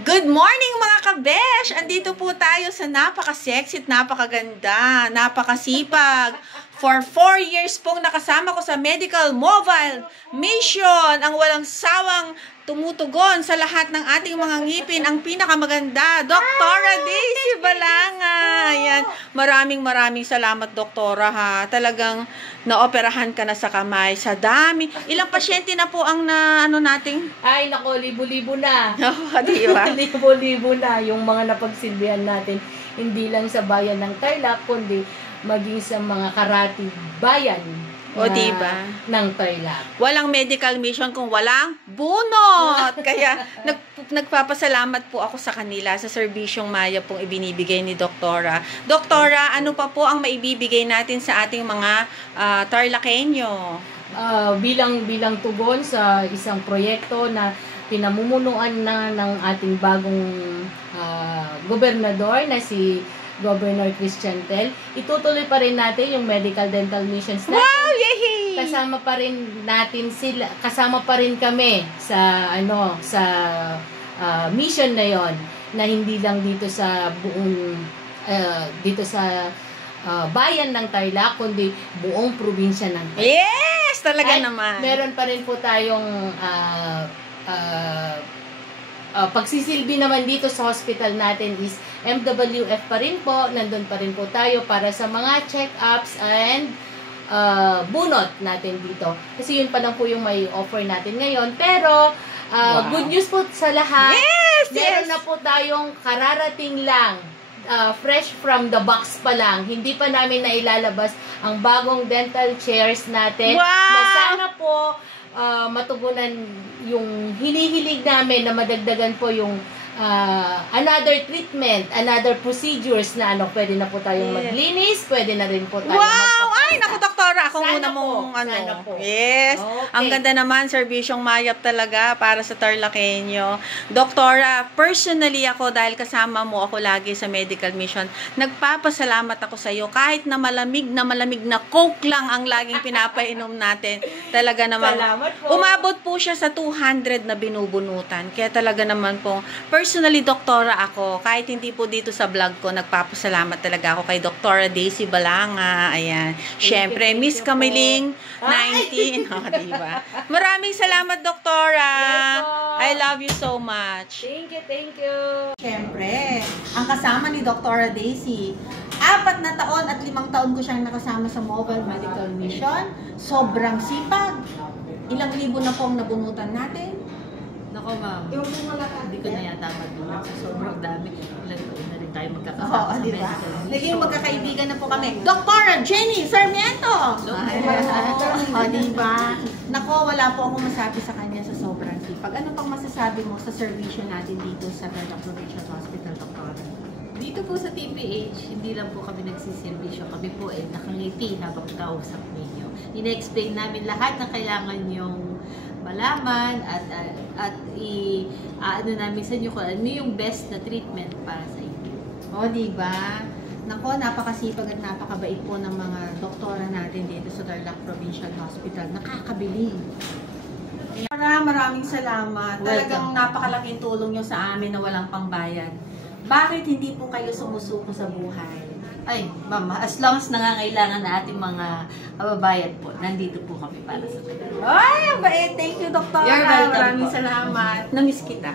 Good morning mga kabesh! Andito po tayo sa napaka-sexy at napakaganda, napakasipag. For 4 years pong nakasama ko sa Medical Mobile Mission, ang walang sawang tumutugon sa lahat ng ating mga ngipin, ang pinakamaganda, Doktora Daisy Balanga. Ayan, maraming salamat Doktora ha. Talagang naoperahan ka na sa kamay, sa dami. Ilang pasyente na po ang nating? Ay, nako, libo-libo na. Di ba? Libo-libo na yung mga napagsilbihan natin. Hindi lang sa bayan ng Tarlac, kundi maging sa mga karati bayan diba? Ng Tarlac. Walang medical mission kung walang bunot. Kaya nagpapasalamat po ako sa kanila sa serbisyong maya pong ibinibigay ni Doktora. Doktora, ano pa po ang maibibigay natin sa ating mga Tarlacenyo? Bilang tugon sa isang proyekto na pinamumunuan na ng ating bagong gobernador na si Governor Christian Tel, itutuloy pa rin natin yung medical dental missions natin. Wow! Yay! Kasama pa rin natin sila, kasama pa rin kami sa mission na yon, na hindi lang dito sa buong bayan ng Tarlac, kundi buong probinsya ng Tarlac. Yes! Talaga At naman. meron pa rin po tayong pagsisilbi naman dito sa hospital natin is MWF pa rin po. Nandun pa rin po tayo para sa mga check-ups and bunot natin dito. Kasi yun pa lang po yung may offer natin ngayon. Pero, wow. Good news po sa lahat. Yes! Meron na po tayong kararating lang. Fresh from the box pa lang. Hindi pa namin nailalabas ang bagong dental chairs natin. Wow! Na sana po matugunan yung hinihilig namin na madagdagan po yung another treatment, another procedures na pwede na po tayong maglinis, pwede na rin po tayo magpapasa. Ay, naku Doktora, ako muna mong sana po. Yes. Okay. Ang ganda naman, serbisyong mayap talaga para sa Tarlacenyo. Doktora, personally ako, dahil kasama mo ako lagi sa medical mission, nagpapasalamat ako sa iyo kahit na malamig na Coke lang ang laging pinapainom natin. Talaga naman. Salamat po. Umabot po siya sa 200 na binubunutan. Kaya talaga naman po, personally, Doktora ako, kahit hindi po dito sa vlog ko, nagpapasalamat talaga ako kay Doktora Daisy Balanga. Ayan. Siyempre, Miss Kamiling 19. Diba? Maraming salamat, Doktora. Yes, I love you so much. Thank you. Siyempre, ang kasama ni Doktora Daisy, 4 na taon at 5 taon ko siyang nakasama sa Mobile Medical Mission. Sobrang sipag. Ilang libo na po ang nabunutan natin. Nako ma'am, hindi ko na yata magbunak sa sobrang dami. Ilang taon na rin tayo magkakasama Oo, sa diba? medical mission. Naging magkakaibigan na po kami. Doktora Jenny Sarmiento! Diba? Nako, wala po akong masabi sa kanya sa sobrang sipag. Ano pang masasabi mo sa servisyo natin dito sa Tarlac Provincial Hospital, Doktora? Dito po sa TPH, hindi lang po kami nagsiservisyo. Kami po nakangiti habang kausap ninyo. Ina-explain namin lahat ng kailangan yung malaman at ano namin sa inyo kung ano yung best na treatment para sa inyo. Diba? Nako, napakasipag at napakabait po ng mga doktora natin dito sa Tarlac Provincial Hospital. Nakakabiling. Maraming salamat. Talagang napakalaking tulong nyo sa amin na walang pangbayad. Bakit hindi po kayo sumusuko sa buhay? Ay, mama, as long as nangangailangan na ating mga kababayan po, nandito po kami para sa kanila. Ay, ang bait. Thank you, Doktora. You're welcome Maraming po. salamat. Namiss kita.